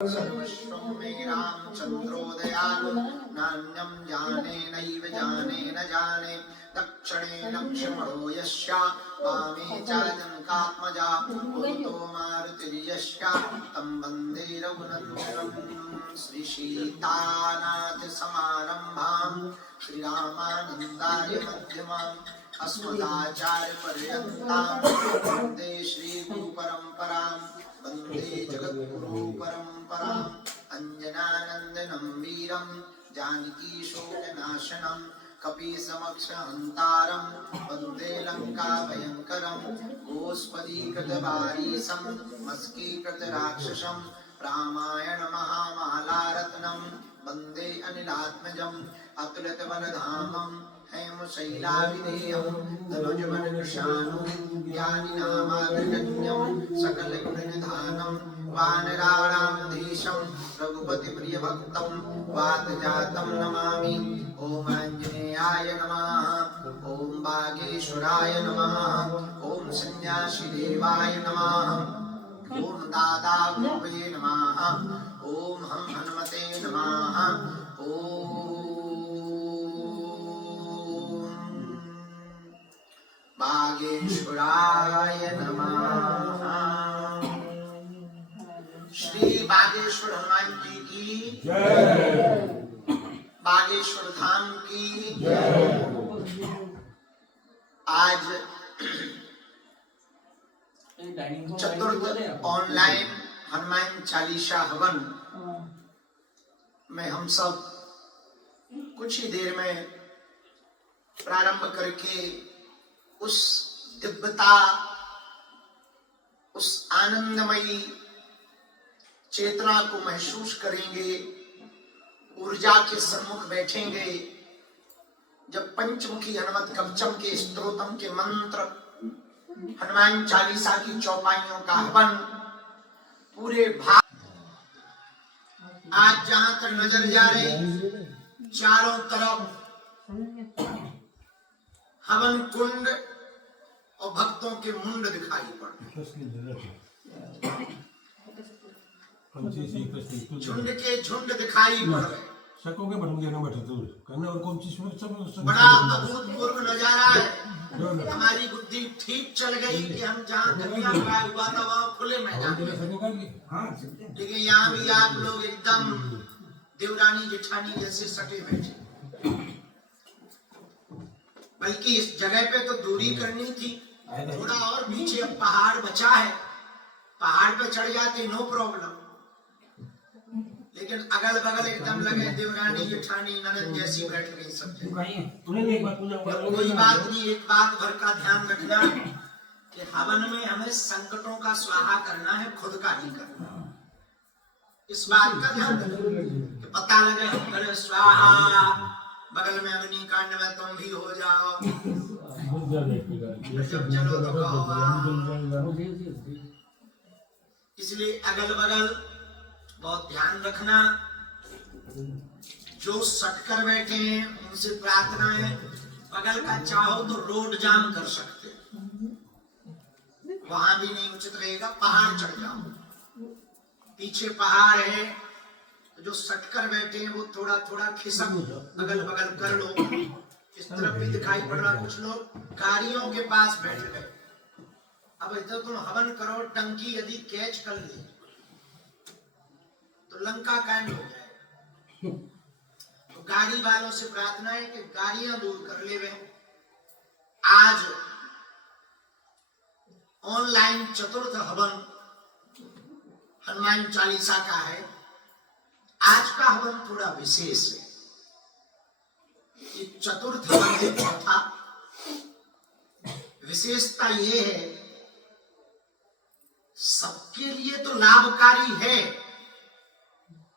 सर्वस्वं मे रामचन्द्रो दयालु नान्यं जाने नैव जाने न जाने दक्षिणे लक्ष्मणो यस्य वामे च जनकात्मजा भूतो मारुतिर्यस्य तं वन्दे रघुनन्दनं श्रीसीतानाथ समारम्भां श्रीरामानन्दाय मध्यमाम् अस्मदाचार्यपर्यन्तां वन्दे श्रीगुरुपरम्परां वन्दे जगद्गुरु परम्पराम् अंजनानन्दनं वीरं जानकी शोकनाशनं कपीसमक्षहन्तारं वन्दे लङ्काभयङ्करं गोस्पदीकृतवारीसं मस्कीकृतराक्षसं रामायण महामालारत्नं वन्दे अनिलात्मजम् अतुलितबलधामं हेमशैलाभिधेयं तनुजवनकृशानुं ज्ञानिनामाग्रगण्यं सकलगुणनिधानं वानराणामधीशं रघुपतिप्रियभक्तं वातजातं नमामि। ॐ आञ्जनेयाय नमः, ॐ वागीश्वराय नमः, ॐ सन्न्यासीदेवाय नमः, ॐ दातागुरवे नमः, ॐ हम हनुमते नमः, ॐ बागेश्वराय नमः। श्री बागेश्वर हनुमान जी की जय, बागेश्वर धाम की जय। आज चतुर्थ ऑनलाइन हनुमान चालीसा हवन में हम सब कुछ ही देर में प्रारंभ करके उस दिव्यता, उस आनंदमयी चेतना को महसूस करेंगे, ऊर्जा के सम्मुख बैठेंगे जब पंचमुखी हनुमत कवचम के स्तोत्रम के मंत्र, हनुमान चालीसा की चौपाइयों का हवन पूरे भारत। आज जहां तक नजर जा रही चारों तरफ हवन कुंड और भक्तों के मुंड दिखाई पड़ते, झुंड के झुंड दिखाई पड़ रहे। बड़ा अभूतपूर्व नजारा है। हमारी बुद्धि ठीक चल गई कि हम जहाँ कन्या हुआ था वहाँ खुले मैदान में, लेकिन यहाँ भी आप लोग एकदम देवरानी जेठानी जैसे सटे बैठे। बल्कि इस जगह पे तो दूरी करनी थी, थोड़ा और पीछे अब पहाड़ बचा है, पहाड़ पे चढ़ जाते नो प्रॉब्लम, लेकिन अगल बगल एकदम लगे देवरानी जेठानी ननद जैसी बैठ गई सब जगह। कोई बात नहीं, एक बात भर का ध्यान रखना कि हवन में हमें संकटों का स्वाहा करना है, खुद का नहीं करना। इस बात का ध्यान रखना कि पता लगे हम करे स्वाहा, बगल में अग्नि कांड में तुम भी हो जाओ, जब चलो तो कहो। इसलिए अगल बगल बहुत ध्यान रखना। जो सटकर बैठे हैं उनसे प्रार्थना है, बगल का चाहो तो रोड जाम कर सकते, वहां भी नहीं उचित रहेगा, पहाड़ चढ़ जाओ, पीछे पहाड़ है। जो सटकर बैठे हैं वो थोड़ा थोड़ा खिसक अगल बगल कर लो। इस तरफ भी दिखाई पड़ रहा, कुछ लोग गाड़ियों के पास बैठ गए। अब इधर तुम हवन करो, टंकी यदि कैच कर ली तो लंका कांड हो जाएगा। तो गाड़ी वालों से प्रार्थना है कि गाड़ियां दूर कर ले। आज ऑनलाइन चतुर्थ हवन हनुमान चालीसा का है। आज का हवन थोड़ा विशेष है। ये चतुर्थ हवन है, चौथा। विशेषता ये है, सबके लिए तो लाभकारी है,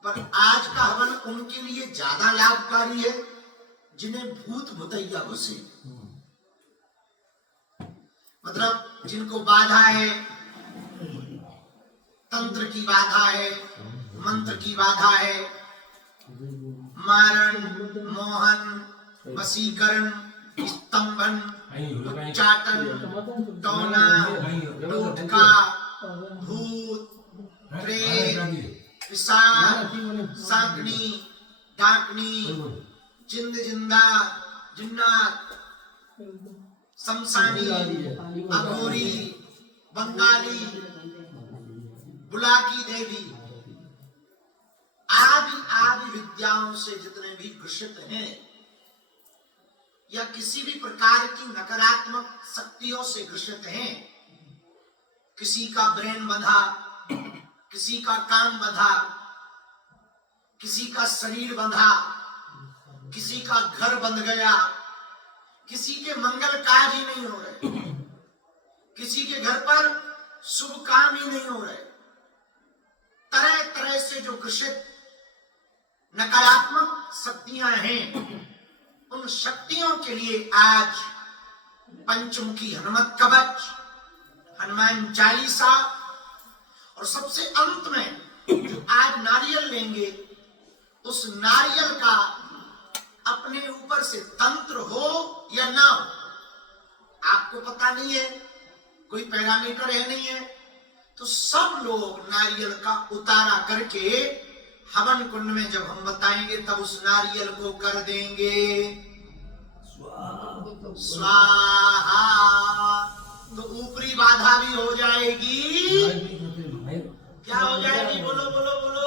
पर आज का हवन उनके लिए ज्यादा लाभकारी है जिन्हें भूत भुतैया घुसे, मतलब जिनको बाधा है, तंत्र की बाधा है, मंत्र की बाधा है, मारण, मोहन, वशीकरण, स्तंभन, उच्चाटन, टोना, टोटका, भूत, प्रेत, पिशाच, सांकनी, डाकनी, जिंद जिंदा, जिन्नात, शमशानी, अघोरी, बंगाली, बुलाकी देवी आदि आदि विद्याओं से जितने भी ग्रसित हैं या किसी भी प्रकार की नकारात्मक शक्तियों से ग्रसित हैं, किसी का ब्रेन बंधा, किसी का काम बंधा, किसी का शरीर बंधा, किसी का घर बंध गया, किसी के मंगल कार्य ही नहीं हो रहे, किसी के घर पर शुभ काम ही नहीं हो रहे, तरह तरह से जो ग्रसित नकारात्मक शक्तियां हैं, उन शक्तियों के लिए आज पंचमुखी हनुमत कवच, हनुमान चालीसा और सबसे अंत में जो आज नारियल लेंगे, उस नारियल का अपने ऊपर से तंत्र हो या ना हो, आपको पता नहीं है, कोई पैरामीटर है नहीं है, तो सब लोग नारियल का उतारा करके हवन कुंड में जब हम बताएंगे तब उस नारियल को कर देंगे स्वाहा। तो ऊपरी बाधा भी हो जाएगी, क्या हो जाएगी? बोलो बोलो बोलो,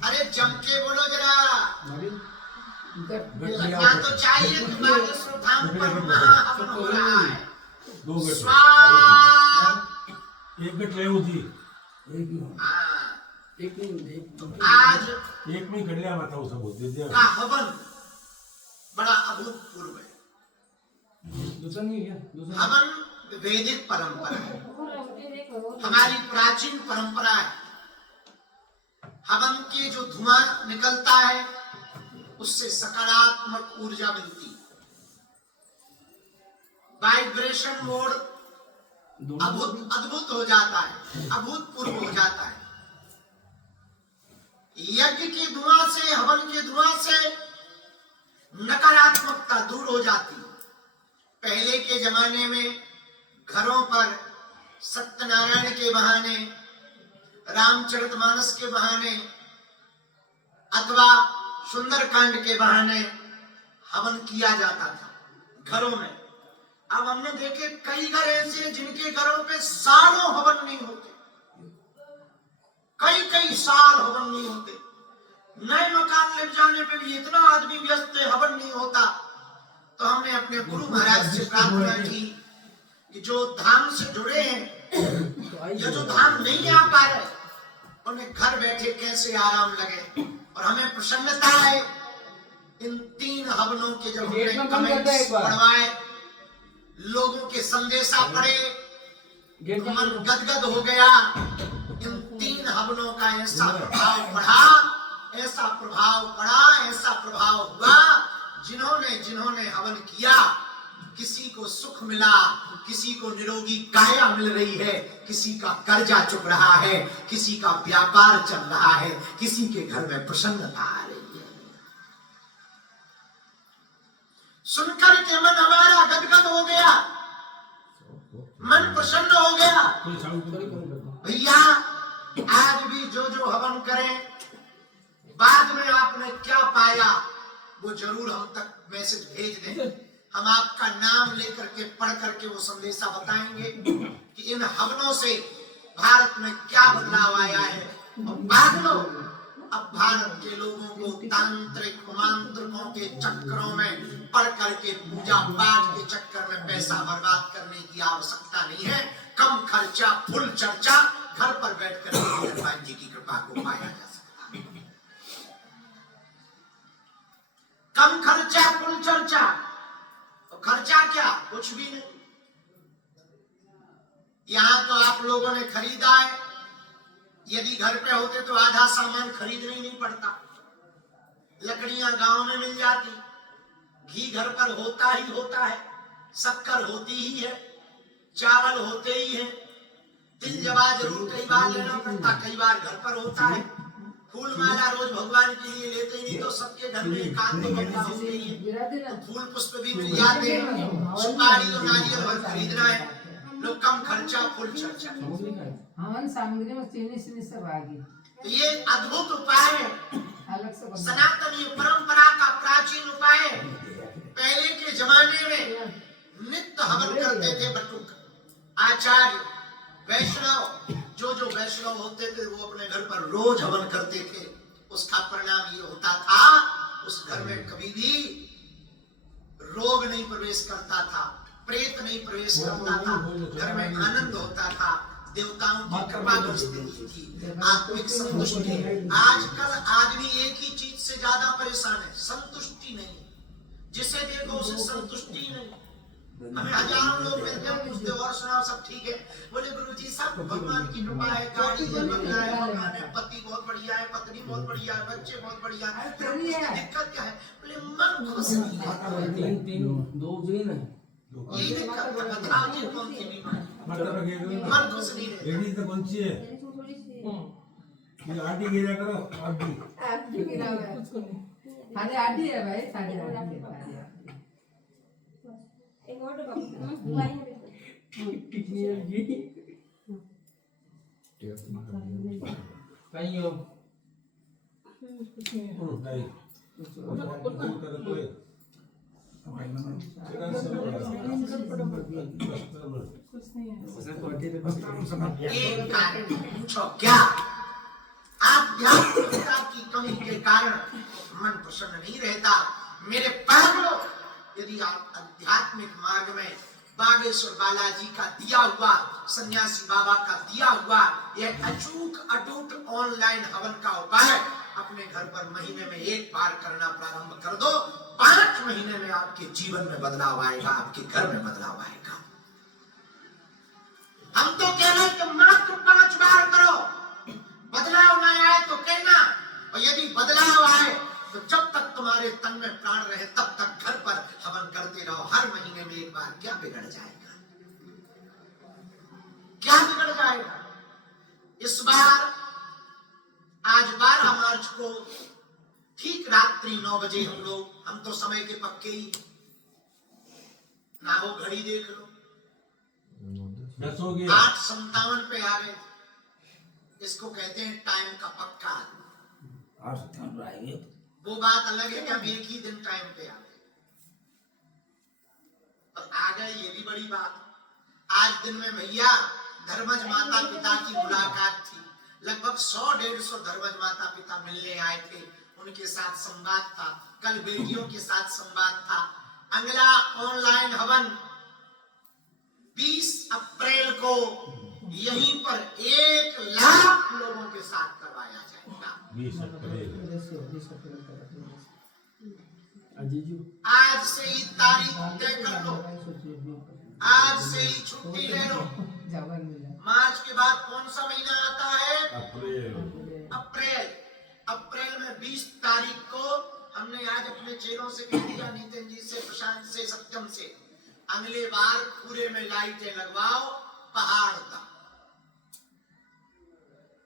अरे जम के बोलो जरा, लगना तो चाहिए कि बागेश्वर धाम पर महाहवन हो रहा है। स्वाहा एक गट रही होती, आज एक में कर लिया बताओ सब होते थे का हवन बड़ा अभूतपूर्व है। हवन वैदिक परंपरा है, हमारी प्राचीन परंपरा है। हवन के जो धुआं निकलता है उससे सकारात्मक ऊर्जा मिलती है, वाइब्रेशन मोड अद्भुत हो जाता है, अभूतपूर्व हो जाता है। यज्ञ के धुआं से, हवन के धुआं से नकारात्मकता दूर हो जाती है। पहले के जमाने में घरों पर सत्यनारायण के बहाने, रामचरितमानस के बहाने अथवा सुंदरकांड के बहाने हवन किया जाता था घरों में। अब हमने देखे कई घर ऐसे जिनके घरों पे सालों हवन नहीं होते, कई कई साल हवन नहीं होते। नए मकान ले जाने पे भी इतना आदमी व्यस्त है, हवन नहीं होता। तो हमने अपने गुरु महाराज से प्रार्थना की कि जो धाम से जुड़े हैं या जो धाम नहीं आ पा रहे, उन्हें घर बैठे कैसे आराम लगे। और हमें प्रसन्नता है इन 3 हवनों के जब हमने कमेंट्स पढ़वाए, लोगों के संदेशा पढ़े, तो मन गदगद हो गया। इन 3 हवनों का ऐसा प्रभाव पड़ा, ऐसा प्रभाव पड़ा, ऐसा प्रभाव हुआ। जिन्होंने हवन किया, किसी को सुख मिला, किसी को निरोगी काया मिल रही है, किसी का कर्जा चुक रहा है, किसी का व्यापार चल रहा है, किसी के घर में प्रसन्नता आ रही है। सुनकर के मन हमारा गदगद हो गया, मन प्रसन्न हो गया। भैया आज भी जो हवन करें, बाद में आपने क्या पाया वो जरूर हम तक मैसेज भेज दें। हम आपका नाम लेकर के पढ़ करके वो संदेशा बताएंगे कि इन हवनों से भारत में क्या बदलाव आया है। और बाद में अब भारत के लोगों को तांत्रिक मांत्रिकों के चक्करों में पढ़ करके पूजा पाठ के चक्कर में पैसा बर्बाद करने की आवश्यकता नहीं है। कम खर्चा फुल चर्चा, घर पर बैठ कर हनुमान जी की कृपा को पाया जा सकता है। कम खर्चा फुल चर्चा, तो खर्चा क्या, कुछ भी नहीं। यहां तो आप लोगों ने खरीदा है, यदि घर पे होते तो आधा सामान खरीदना ही नहीं पड़ता। लकड़ियां गांव में मिल जाती, घी घर पर होता ही होता है, शक्कर होती ही है, चावल होते ही है, तिल जवा जरूर कई बार लेना पड़ता, कई बार घर पर होता है। फूल माला रोज भगवान के लिए लेते ही नहीं तो सबके घर में एकांत तो बंदा हो गई है, तो फूल पुष्प भी मिल जाते हैं। सुपारी तो नारियल भर खरीदना है, लोग कम खर्चा फुल चर्चा। हवन सामग्री में चीनी सब आ गई। तो ये अद्भुत उपाय है, सनातनी परंपरा का प्राचीन उपाय है। पहले के जमाने में नित्य हवन करते थे बटुक आचार्य वैष्णव, जो वैष्णव होते थे वो अपने घर पर रोज हवन करते थे। उसका परिणाम ये होता था, उस घर में कभी भी रोग नहीं प्रवेश करता था, प्रेत नहीं प्रवेश करता था, घर में आनंद होता था, देवताओं की कृपा बरसती थी, आत्मिक संतुष्टि। आजकल आदमी एक ही चीज से ज्यादा परेशान है, संतुष्टि नहीं। जिसे देखो उसे संतुष्टि नहीं। हमें हजारों लोग मिलते हैं, पूछते और सुनाओ सब ठीक है, बोले गुरुजी सब भगवान की कृपा है, गाड़ी है, बंगला है, मकान है, पति बहुत बढ़िया है, पत्नी बहुत बढ़िया है, बच्चे बहुत बढ़िया है, दिक्कत क्या है? बोले मन खुश नहीं है। यही दिक्कत है, बताओ जी कौन सी बीमारी? मन खुश नहीं रहता। एडी तो कौन सी है? ये आटी गिरा करो, आटी गिरा है, साढ़े आटी है भाई, साढ़े आटी है। एक और कितनी है जी? नहीं हो नहीं एक कारण पूछो क्या? आध्यात्मिकता की कमी के कारण मन प्रसन्न नहीं रहता। मेरे पागलों, यदि आप आध्यात्मिक मार्ग में बागेश्वर बालाजी का दिया हुआ, सन्यासी बाबा का दिया हुआ यह अचूक अटूट ऑनलाइन हवन का उपाय अपने घर पर महीने में एक बार करना प्रारंभ कर दो, 5 महीने में आपके जीवन में बदलाव आएगा, आपके घर में बदलाव आएगा। हम तो कह रहे हैं कि मात्र 5 बार करो, बदलाव ना आए तो कहना, और यदि बदलाव आए तो जब तक तुम्हारे तन में प्राण रहे तब तक घर पर हवन करते रहो, हर महीने में एक बार। क्या बिगड़ जाएगा? क्या बिगड़ जाएगा? इस बार आज 12 मार्च को ठीक रात्रि 9 बजे हम तो समय के पक्के ही, ना हो घड़ी देख लो, 8:57 पे आ गए। इसको कहते हैं टाइम का पक्का। वो बात अलग है कि हम एक ही दिन टाइम पे आ गए, और आ गए ये भी बड़ी बात। आज दिन में भैया धर्मज माता पिता की मुलाकात थी। लगभग 100-150 धर्मज माता पिता मिलने आए थे, उनके साथ संवाद था। कल बेटियों के साथ संवाद था। अगला ऑनलाइन हवन 20 अप्रैल को यहीं पर 1 लाख लोगों के साथ करवाया जाएगा। 20 अप्रैल। आज से ही तारीख तय कर लो, आज से ही छुट्टी ले लो। मार्च के बाद कौन सा महीना आता है? अप्रैल। अप्रैल में 20 तारीख को हमने आज अपने चेलों से कह दिया, नितिन जी से, प्रशांत से, सत्यम से, अगले बार पूरे में लाइटें लगवाओ पहाड़ तक।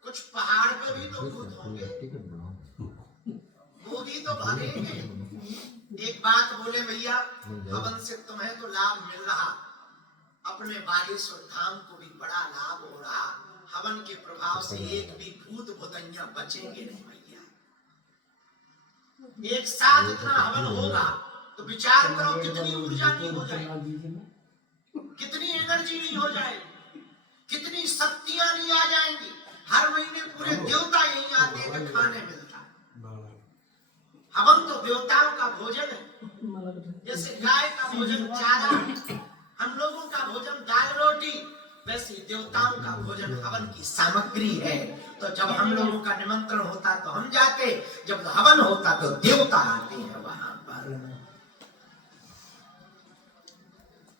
कुछ पहाड़ पे भी तो भूत होंगे, वो भी तो भागेंगे। एक बात बोले भैया, हवन से तुम्हें तो लाभ मिल रहा, अपने बागेश्वर धाम को भी बड़ा लाभ हो रहा। हवन के प्रभाव से एक भी भूत भूतैया बचेंगे नहीं भैया। एक साथ इतना हवन होगा तो विचार करो कितनी ऊर्जा नहीं हो जाएगी, कितनी एनर्जी नहीं हो जाएगी, कितनी शक्तियां नहीं आ जाएंगी। हर महीने पूरे देवता यहीं आते हैं, खाने मिलता। हवन तो देवताओं का भोजन है। जैसे गाय का भोजन चारा, हम लोगों का भोजन दाल रोटी, वैसे देवताओं का भोजन हवन की सामग्री है। तो जब हम लोगों का निमंत्रण होता तो हम जाते, जब हवन होता तो देवता आते हैं वहां पर।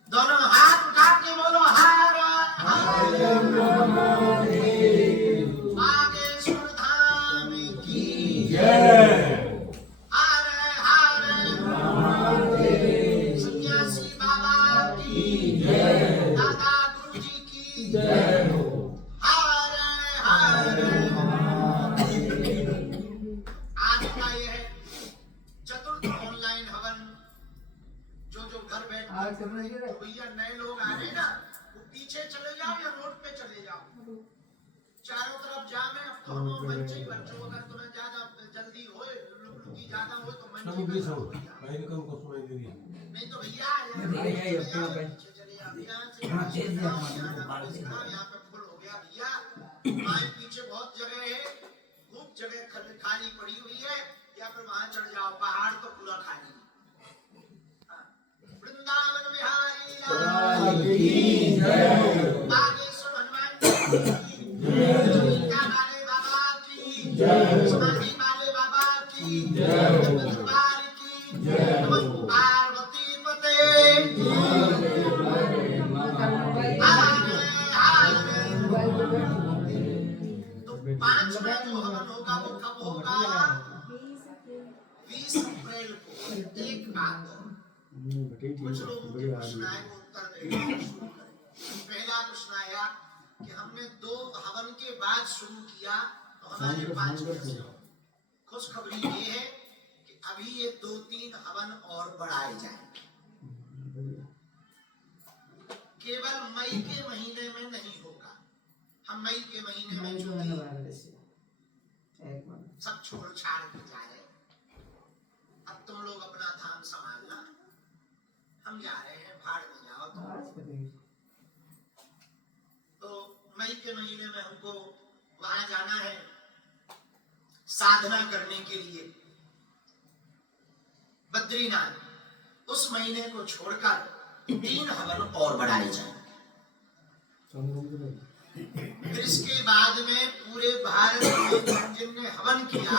दोनों हाथ उठा के बोलो हर बागेश्वर धाम की जय। भैया नए लोग आ रहे हैं ना, वो पीछे चले जाओ या रोड पे चले जाओ, चारों तरफ जाम है। तो हम बच्चे अगर तुम्हें ज्यादा जल्दी हो लुकी ज्यादा हो तो सब भी सब भाई ने कम को सुनाई दे रही नहीं तो भैया चलिए आप यहाँ से यहाँ पे फुल हो गया भैया। हमारे पीछे बहुत जगह है, खूब जगह खाली पड़ी हुई है, या फिर वहां चढ़ जाओ, पहाड़ तो पूरा खाली है। वृंदावन बिहारी लाल की जय, बागेश्वर हनुमान जी की जय, वाले बाबा की जय, समाधि वाले बाबा की जय, दरबार की जय, पार्वती पते तो 5 में जो हवन होगा वो कब होगा? 20 अप्रैल को। एक बात कुछ लोगों के प्रश्न आए वो उत्तर देने शुरू करें। पहला प्रश्न आया कि हमने 2 हवन के बाद शुरू किया तो हमारे 5 कैसे हो? खुशखबरी ये है कि अभी ये 2-3 हवन और बढ़ाए जाएंगे। केवल मई के महीने में नहीं होगा। हम मई के महीने में सब छोड़ छाड़ के जा रहे हैं। अब तुम लोग अपना धाम संभालना, हम जा रहे हैं, भाड़ में जाओ तुम। तो मई के महीने में हमको वहां जाना है साधना करने के लिए बद्रीनाथ। उस महीने को छोड़कर 3 हवन और बढ़ाए जाएंगे। फिर इसके बाद में पूरे भारत में जिनने हवन किया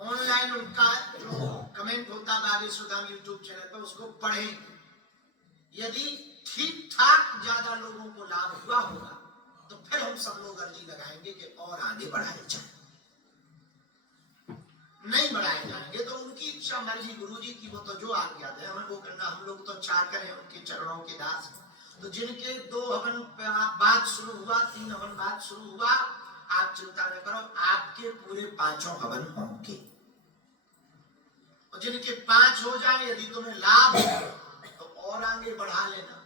ऑनलाइन उनका जो कमेंट होता बागेश्वर धाम यूट्यूब चैनल पर उसको पढ़ें। यदि ठीक ठाक ज्यादा लोगों को लाभ हुआ होगा तो फिर हम सब लोग अर्जी लगाएंगे कि और आगे बढ़ाए जाए। नहीं बढ़ाए जाएंगे तो उनकी इच्छा मर्जी, गुरुजी की, वो तो जो आज्ञा दे हमें वो करना। हम लोग तो चाहकर हैं उनके चरणों के दास। तो जिनके 2 हवन बाद शुरू हुआ, 3 हवन बाद शुरू हुआ, आप चिंता न करो, आपके पूरे 5 हवन होंगे। और जिनके 5 हो जाए, यदि तुम्हें लाभ हो तो और आगे बढ़ा लेना,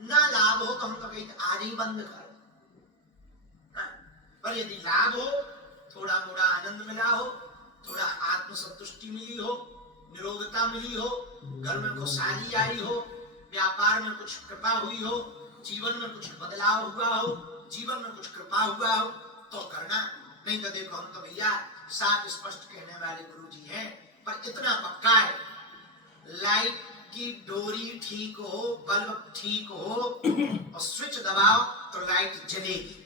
ना लाभ हो तो हम तो कहीं आज ही बंद करो। पर यदि लाभ हो, थोड़ा मोड़ा आनंद मिला हो, थोड़ा आत्मसंतुष्टि मिली हो, निरोगता मिली हो, घर में खुशहाली आई हो, व्यापार में कुछ कृपा हुई हो, जीवन में कुछ बदलाव हुआ हो, जीवन में कुछ कृपा हुआ हो तो करना। नहीं तो देखो हम तो भैया साफ स्पष्ट कहने वाले गुरुजी हैं। पर इतना पक्का है, लाइट की डोरी ठीक हो, बल्ब ठीक हो और स्विच दबाओ तो लाइट जलेगी।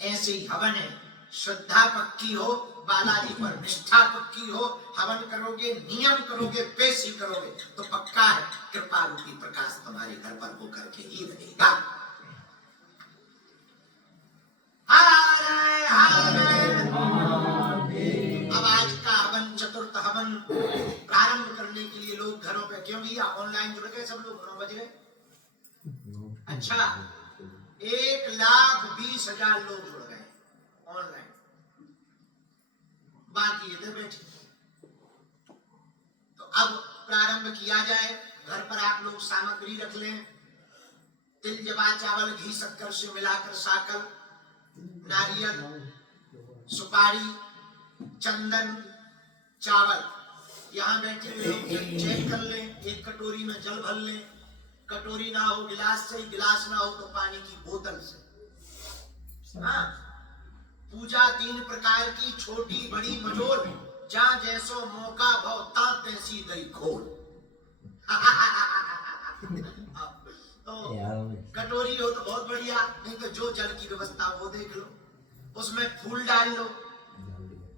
ऐसे ही हवन है, श्रद्धा पक्की हो, बालाजी पर निष्ठा पक्की हो, हवन करोगे, नियम करोगे, पेशी करोगे तो पक्का है कृपा रूपी प्रकाश तुम्हारे घर पर होकर के ही रहेगा। अब आज का हवन, चतुर्थ हवन प्रारंभ करने के लिए लोग घरों पे क्यों भैया ऑनलाइन जुड़ गए सब लोग? 9 बज गए। अच्छा, 1,20,000 लोग जुड़ गए ऑनलाइन, बाकी इधर बैठे। तो अब प्रारंभ किया जाए। घर पर आप लोग सामग्री रख लें, तिल, जवा, चावल, घी, शक्कर से मिलाकर साकल, नारियल, सुपारी, चंदन, चावल। यहाँ बैठे लोग चेक कर लें। एक कटोरी में जल भर लें। कटोरी ना हो गिलास से, गिलास ना हो तो पानी की बोतल से। हाँ, पूजा 3 प्रकार की, छोटी बड़ी मझोल, जहाँ जैसो मौका भव ता तैसी दई खोल। तो कटोरी हो तो बहुत बढ़िया, नहीं तो जो जल की व्यवस्था वो देख लो, उसमें फूल डाल लो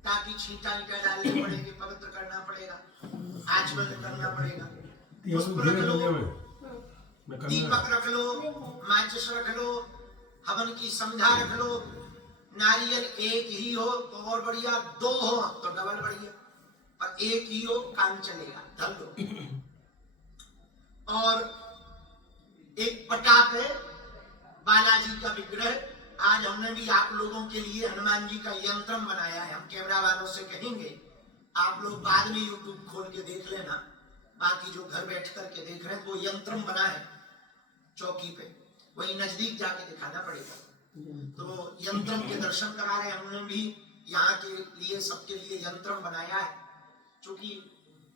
ताकि छींटा ईटा डालने पड़ेंगे, पवित्र करना पड़ेगा, आचमन करना पड़ेगा। पुष्प रख लो, दीपक रख लो, माचिस रख लो, हवन की संध्या रख लो। नारियल 1 ही हो तो और बढ़िया, 2 हो तो डबल बढ़िया, पर 1 ही हो काम चलेगा, धर लो। और एक पटाप है बालाजी का विग्रह। आज हमने भी आप लोगों के लिए हनुमान जी का यंत्रम बनाया है। हम कैमरा वालों से कहेंगे आप लोग बाद में यूट्यूब खोल के देख लेना, बाकी जो घर बैठ करके देख रहे हैं वो यंत्रम बना है चौकी पे, वही नजदीक जाके दिखाना पड़ेगा। तो यंत्रम के दर्शन करा रहे। हमने भी यहाँ के लिए सबके लिए यंत्रम बनाया है, क्योंकि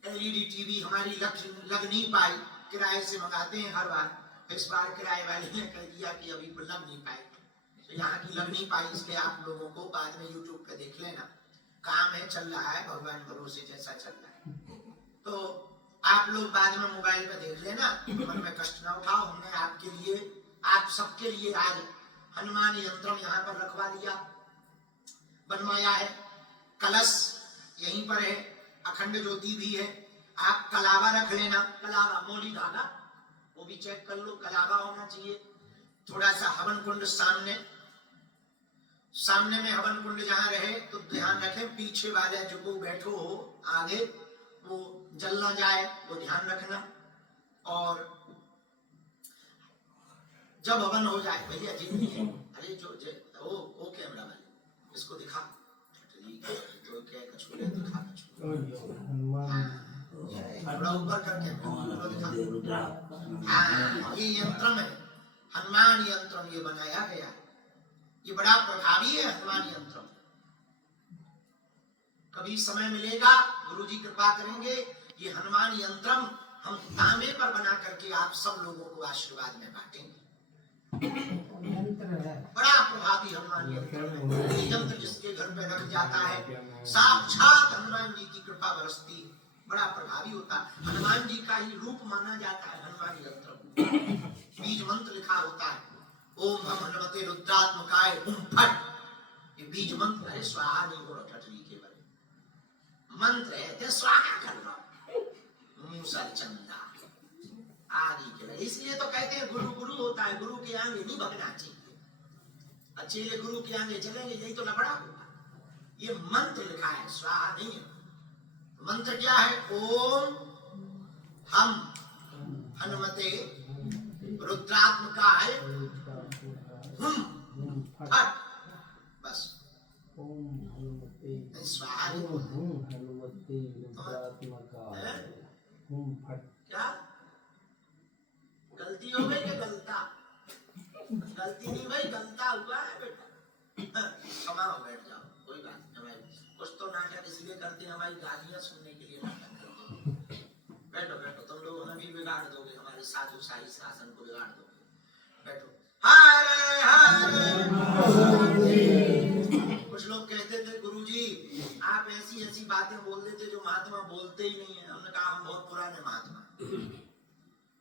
एलईडी टीवी हमारी लग नहीं पाई, किराए से मंगाते हैं हर बार। इस बार किराए वाले ने कह दिया कि अभी लग नहीं पाई, तो यहाँ की लग नहीं पाई, इसलिए आप लोगों को बाद में यूट्यूब पे देख लेना। काम है, चल रहा है, भगवान भरोसे जैसा चल रहा है। तो आप लोग बाद में मोबाइल पे देख लेना, मन में कष्ट ना उठाओ। हमने आपके लिए, आप सबके लिए आज हनुमान यंत्रम यहाँ पर रखवा दिया, बनवाया है। कलश यहीं पर है, अखंड ज्योति भी है। आप कलावा रख लेना, कलावा मोली धागा वो भी चेक कर लो, कलावा होना चाहिए। थोड़ा सा हवन कुंड सामने में हवन कुंड जहाँ रहे तो ध्यान रखें, पीछे वाले जो को बैठो हो आगे वो जल ना जाए, वो ध्यान रखना। और जब हवन हो जाए, भैया जी अरे जो वो कैमरा वाले इसको दिखा, तो क्या कछुए दिखा, थोड़ा ऊपर करके दिखा। हाँ, ये यंत्रम है, हनुमान यंत्रम ये बनाया गया, ये बड़ा प्रभावी है हनुमान यंत्रम। कभी समय मिलेगा गुरुजी कृपा करेंगे, ये हनुमान यंत्रम हम तांबे पर बना करके आप सब लोगों को आशीर्वाद में बांटेंगे। बड़ा प्रभावी हनुमान यंत्र, ये यंत्र जिसके घर पे रख जाता है साक्षात हनुमान जी की कृपा बरसती है, बड़ा प्रभावी होता है। हनुमान जी का ही रूप माना जाता है हनुमान यंत्र। बीज मंत्र लिखा होता है, ओम हम हनुमते रुद्रात्मकाय फट, ये बीज मंत्र है, स्वाहा नहीं हो रहा केवल मंत्र है, तो स्वाहा कर लो, मूसल चंदा आदि के। इसलिए तो कहते हैं गुरु गुरु होता है, गुरु के आगे नहीं भगना चाहिए, अच्छे गुरु के आगे चलेंगे यही तो लफड़ा होगा। ये मंत्र लिखा है, स्वाहा नहीं है। मंत्र क्या है? ओम हम हनुमते रुद्रात्मकाय फट, बस स्वाहा क्या गलती हो गई कि गलता? गलती नहीं भाई, गलता हुआ है बेटा, क्षमा हो, बैठ जाओ, कोई बात नहीं। हमारी कुछ तो नाटक इसलिए करते हैं, हमारी गालियां सुनने के लिए नाटक करते हैं। बैठो बैठो, तुम लोग हमें भी बिगाड़ दोगे, हमारे साधु शाही शासन को बिगाड़ दोगे। बैठो। हरे हरे कुछ लोग कहते थे गुरुजी आप ऐसी ऐसी बातें बोल देते जो महात्मा बोलते ही नहीं है। हमने कहा हम बहुत पुराने महात्मा,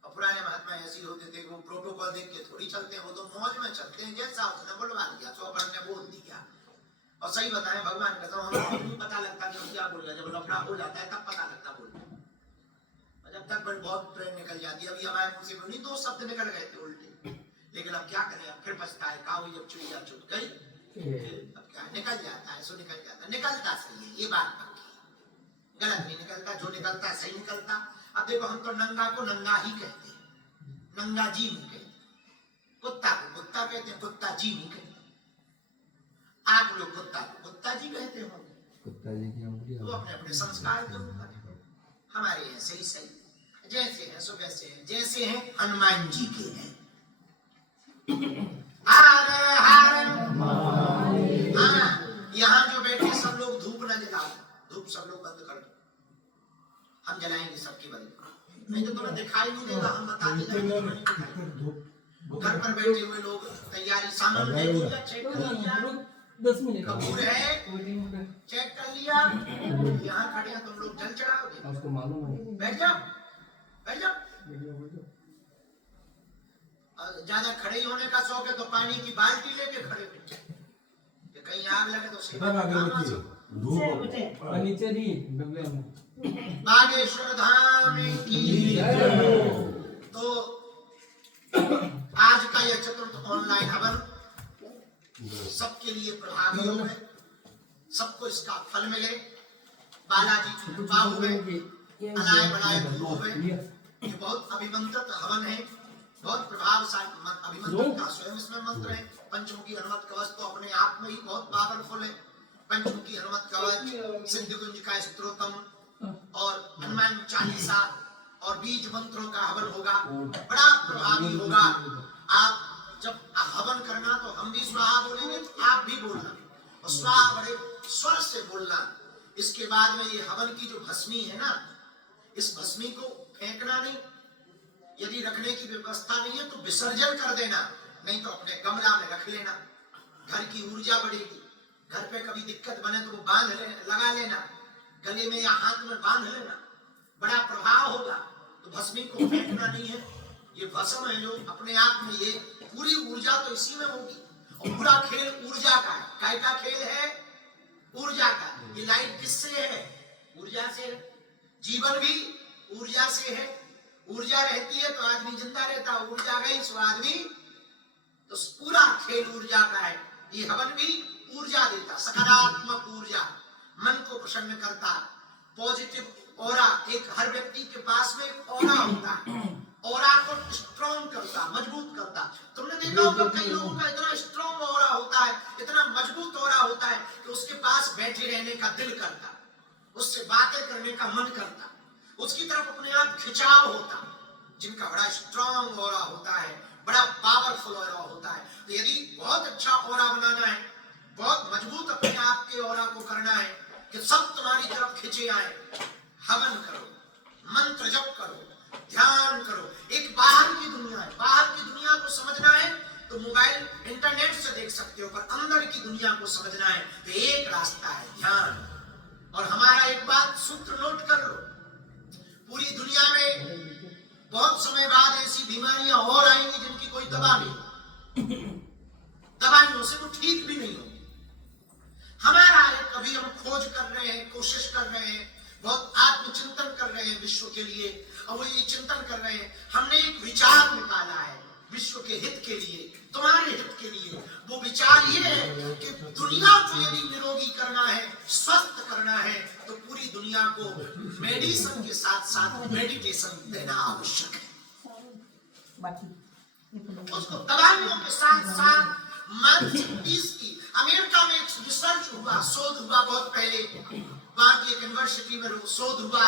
और पुराने महात्मा ऐसे होते थे वो प्रोटोकॉल देख के थोड़ी चलते हैं, वो तो मौज में चलते हैं, जैसा उसने बुलवा दिया चौपड़ ने बोल दिया। और सही बताएं भगवान का तो हमें नहीं पता लगता कि हम क्या बोल रहे, जब लफड़ा हो जाता है तब पता लगता बोल रहे, जब तक बहुत ट्रेन निकल जाती है। अभी हमारे मुंह से नहीं दो शब्द निकल गए थे उल्टे, लेकिन अब क्या करें, अब फिर पछताए, कहा जब चुड़िया चुट गई, अब क्या निकल जाता है, सो निकल जाता है, निकलता सही है, ये बात गलत नहीं निकलता, जो निकलता सही निकलता। अब देखो हम तो नंगा को नंगा ही कहते हैं, नंगा जी नहीं कहते, कुत्ता को कुत्ता कहते हैं, कुत्ता जी नहीं कहते। आप लोग कुत्ता को कुत्ता जी कहते होंगे, कुत्ता जी की तो अपने अपने संस्कार के ऊपर, हमारे ऐसे ही सही, जैसे हैं सो वैसे हैं, जैसे हैं हनुमान जी के हैं। हाँ, यहाँ जो बैठे सब लोग धूप न जलाओ, धूप सब लोग बंद कर दो, हम जलाएंगे सबके बदले, नहीं तो तुम्हें दिखाई नहीं देगा, हम बताते जाएंगे। घर पर बैठे हुए लोग तैयारी सामान चेक कर लिया, 10 मिनट कपूर है चेक कर लिया, यहाँ खड़े हैं तुम लोग जल चढ़ाओगे, आपको मालूम है, बैठ जाओ बैठ जाओ। ज्यादा खड़े होने का शौक है तो पानी की बाल्टी लेके खड़े हो, कहीं आग लगे तो नीचे दी डबले में। बागेश्वर धाम की तो आज का यह चतुर्थ ऑनलाइन हवन सबके लिए प्रभावी हो, सबको इसका फल मिले, बालाजी की कृपा हुए, अलाय बलाय हुए। ये बहुत अभिमंत्रित हवन है, बहुत प्रभावशाली अभिमंत्रण का स्वयं इसमें मंत्र है। पंचमुखी हनुमत कवच तो अपने आप में ही बहुत पावरफुल है। पंचमुखी हनुमत कवच, सिद्धकुंज का स्तोत्रम और हनुमान चालीसा और बीज मंत्रों का हवन होगा, बड़ा प्रभावी होगा। आप जब हवन करना तो हम भी स्वाहा बोलेंगे, तो आप भी बोलना, और स्वाहा बड़े स्वर से बोलना। इसके बाद में ये हवन की जो भस्मी है ना, इस भस्मी को फेंकना नहीं, यदि रखने की व्यवस्था नहीं है तो विसर्जन कर देना, नहीं तो अपने गमला में रख लेना। घर की ऊर्जा बढ़ेगी, घर पे कभी दिक्कत बने तो वो लगा लेना, गले में या हाथ में बांध लेना, बड़ा प्रभाव होगा। तो भस्मी को फेंकना नहीं है, ये भस्म है जो अपने आप में, ये पूरी ऊर्जा तो इसी में होगी, और पूरा खेल ऊर्जा का है। काय का खेल है? ऊर्जा का। ये लाइट किससे है? ऊर्जा से है। जीवन भी ऊर्जा से है। ऊर्जा रहती है तो आदमी जिंदा रहता, ऊर्जा गई तो आदमी, तो पूरा खेल ऊर्जा का है। ये हवन भी ऊर्जा देता, सकारात्मक ऊर्जा, मन को प्रसन्न करता, पॉजिटिव ऑरा। एक हर व्यक्ति के पास में एक ऑरा होता है, ऑरा को स्ट्रॉन्ग करता, मजबूत करता। तुमने देखा होगा कई लोगों का इतना स्ट्रॉन्ग ऑरा होता है, इतना मजबूत ऑरा होता है कि उसके पास बैठे रहने का दिल करता, उससे बातें करने का मन करता, उसकी तरफ अपने आप खिंचाव होता। जिनका बड़ा स्ट्रॉन्ग ऑरा होता है, बड़ा पावरफुल ऑरा होता है। तो यदि बहुत अच्छा ऑरा बनाना है, बहुत मजबूत अपने आप के ऑरा को करना है कि सब तुम्हारी तरफ खिंचे आए, हवन करो, मंत्र जप करो, ध्यान करो। एक बाहर की दुनिया है, बाहर की दुनिया को समझना है तो मोबाइल इंटरनेट से देख सकते हो, पर अंदर की दुनिया को समझना है तो एक रास्ता है, ध्यान। और हमारा एक बात सूत्र नोट कर लो, पूरी दुनिया में बहुत समय बाद ऐसी बीमारियां और आएंगी जिनकी कोई दवा नहीं, दवाइयों से वो ठीक भी नहीं होगी। हमारा एक अभी हम खोज कर रहे हैं, कोशिश कर रहे हैं, बहुत आत्मचिंतन कर रहे हैं विश्व के लिए, और वो ये चिंतन कर रहे हैं, हमने एक विचार निकाला है विश्व के हित के लिए, तुम्हारे हित के लिए। वो विचार ये है कि दुनिया को यदि निरोगी करना है, स्वस्थ करना है, तो पूरी दुनिया को मेडिसिन के साथ साथ मेडिटेशन देना आवश्यक है। उसको दवाइयों के साथ साथ मानसिक पीस की। अमेरिका में एक रिसर्च हुआ, शोध हुआ बहुत पहले, वहां की एक यूनिवर्सिटी में शोध हुआ।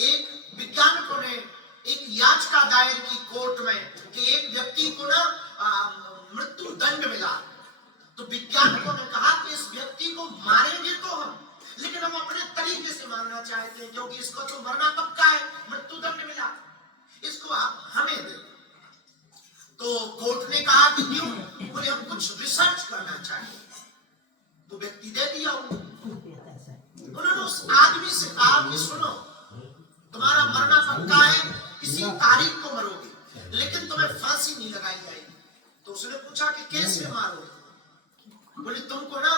एक वैज्ञानिकों ने एक याचिका दायर की कोर्ट में कि एक व्यक्ति को ना मृत्यु दंड मिला, तो वैज्ञानिकों ने कहा कि इस व्यक्ति को मारेंगे तो हम, लेकिन हम अपने तरीके से मारना चाहते हैं, क्योंकि इसको तो मरना पक्का है, मृत्यु दंड मिला, इसको आप हमें दे। तो कोर्ट ने कहा कि क्यों? बोले हम कुछ रिसर्च करना चाहिए। वो व्यक्ति दे दिया। उन्होंने उस आदमी से कहा कि सुनो, तुम्हारा मरना पक्का है, किसी तारीख को मरोगे, लेकिन तुम्हें फांसी नहीं लगाई जाएगी। तो उसने पूछा कि कैसे मारोगे? बोले तुमको ना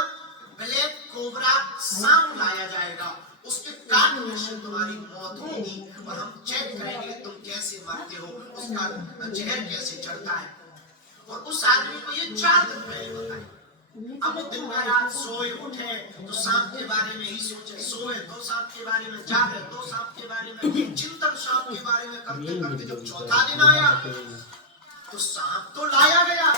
ब्लैक कोबरा सांप लाया जाएगा, उसके काटने से तुम्हारी मौत होगी, और हम चेक करेंगे तुम कैसे मरते हो, उसका जहर कैसे चढ़ता है। और उस आदमी को ये 4 दिन पहले बताया। अब वो दिन में रात सोए उठे तो सांप के बारे में ही सोचे, सोए तो सांप के बारे में, जागे तो सांप के बारे में, चिंतन सांप के बारे में करते करते जब चौथा दिन आया तो सांप तो लाया गया,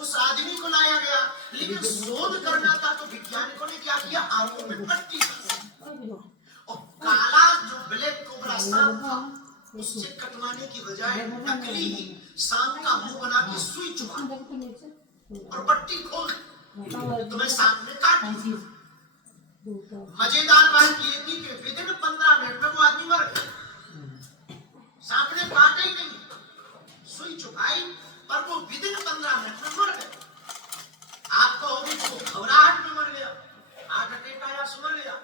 उस आदमी को लाया गया, लेकिन शोध करना था तो वैज्ञानिकों ने क्या किया, आंखों में पट्टी और काला जो ब्लैक कोबरा सांप था उससे कटवाने की बजाय नकली सांप का मुंह बना के सुई चुभा और पट्टी खोल तुम्हें सांप ने काट लिया। मजेदार बात ये थी कि विदिन 15 मिनट में वो आदमी मर गया। सांप ने काटा ही नहीं, सुई चुभाई, पर वो विदिन 15 मिनट में मर गया। आप कहोगे तो घबराहट में मर गया, हार्ट अटैक आया, मर गया।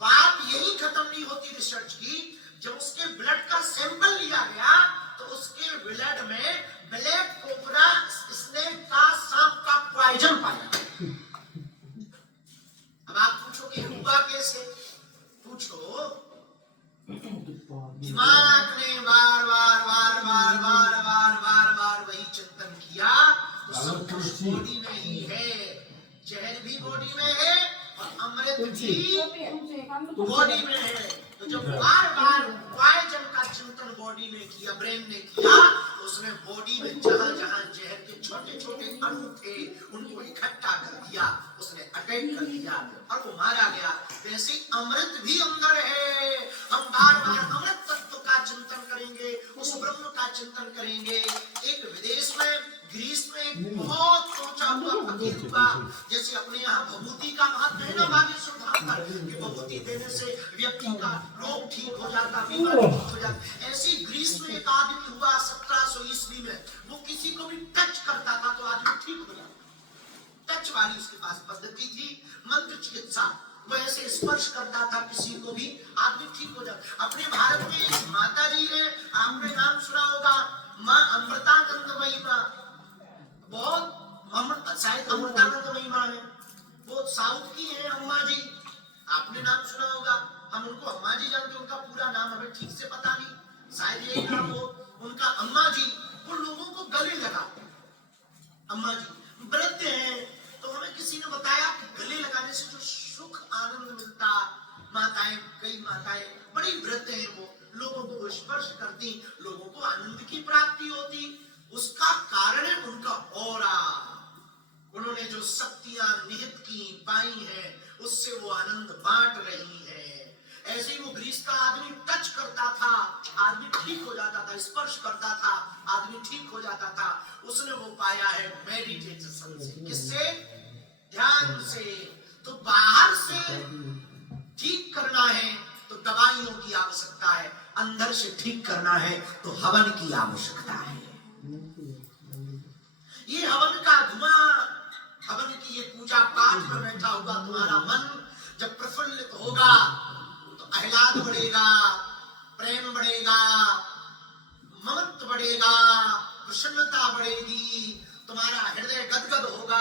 बात यही खत्म नहीं होती रिसर्च की। जब उसके ब्लड का सैंपल लिया गया तो उसके ब्लड में ब्लैक कोबरा स्नेक का, सांप का पॉइजन पाया। अब आप पूछोगे हुआ कैसे? पूछो, दिमाग ने बार बार बार बार बार बार बार बार वही चिंतन किया तो सब कुछ बॉडी में ही है, जहर भी बॉडी में है और अमृत भी बॉडी में है। तो जब बार बार पॉइजन का चिंतन बॉडी में किया, ब्रेन ने किया, तो उसने बॉडी में जहां जहां जहर के छोटे छोटे अणु थे उनको इकट्ठा कर दिया, उसने अटैक कर दिया और वो मारा गया। वैसे अमृत भी अंदर है। हम बार बार अमृत तत्व का चिंतन करेंगे, उस ब्रह्म का चिंतन करेंगे। एक विदेश में ग्रीस में एक बहुत सोचा हुआ फकीर हुआ, जैसे अपने यहाँ भभूति का महत्व है ना बागेश्वर धाम पर, कि भभूति देने से व्यक्ति का रोग ठीक हो जाता, बीमारी ठीक हो जाती। ऐसी ग्रीस में एक आदमी हुआ 1700 ईस्वी में, वो किसी को भी टच करता था तो आदमी ठीक हो जाता। टच वाली उसके पास पद्धति थी, मंत्र चिकित्सा। वो ऐसे स्पर्श करता था किसी को भी, आदमी ठीक हो जाता। अपने भारत में एक माता जी है, आपने नाम सुना होगा, माँ अमृतानंदमयी माँ, बहुत शायद अमृतानंदमयी माँ है, वो साउथ की है अम्मा जी, आपने नाम सुना होगा। हम उनको अम्मा जी जानते, उनका पूरा नाम हमें ठीक से पता नहीं, शायद यही नाम हो उनका, अम्मा जी। वो लोगों को गले लगा, अम्मा जी व्रत हैं, तो हमें किसी ने बताया कि गले लगाने से जो सुख आनंद मिलता, माताएं, कई माताएं बड़ी व्रत हैं, वो लोगों को स्पर्श करती, लोगों को आनंद की प्राप्ति होती। उसका कारण है उनका ऑरा, उन्होंने जो शक्तियां निहित की पाई हैं, उससे वो आनंद बांट रही है। ऐसे ही वो ग्रीस का आदमी टच करता था, आदमी ठीक हो जाता था, स्पर्श करता था, आदमी ठीक हो जाता था। उसने वो पाया है मेडिटेशन से, किससे? ध्यान से। तो बाहर से ठीक करना है तो दवाइयों की आवश्यकता है, अंदर से ठीक करना है तो हवन की आवश्यकता है। ये हवन का धुआं, हवन की ये पूजा पाठ में बैठा हुआ तुम्हारा मन जब प्रफुल्लित होगा तो आह्लाद बढ़ेगा, प्रेम बढ़ेगा, ममत्व बढ़ेगा, प्रसन्नता बढ़ेगी, तुम्हारा हृदय गदगद होगा।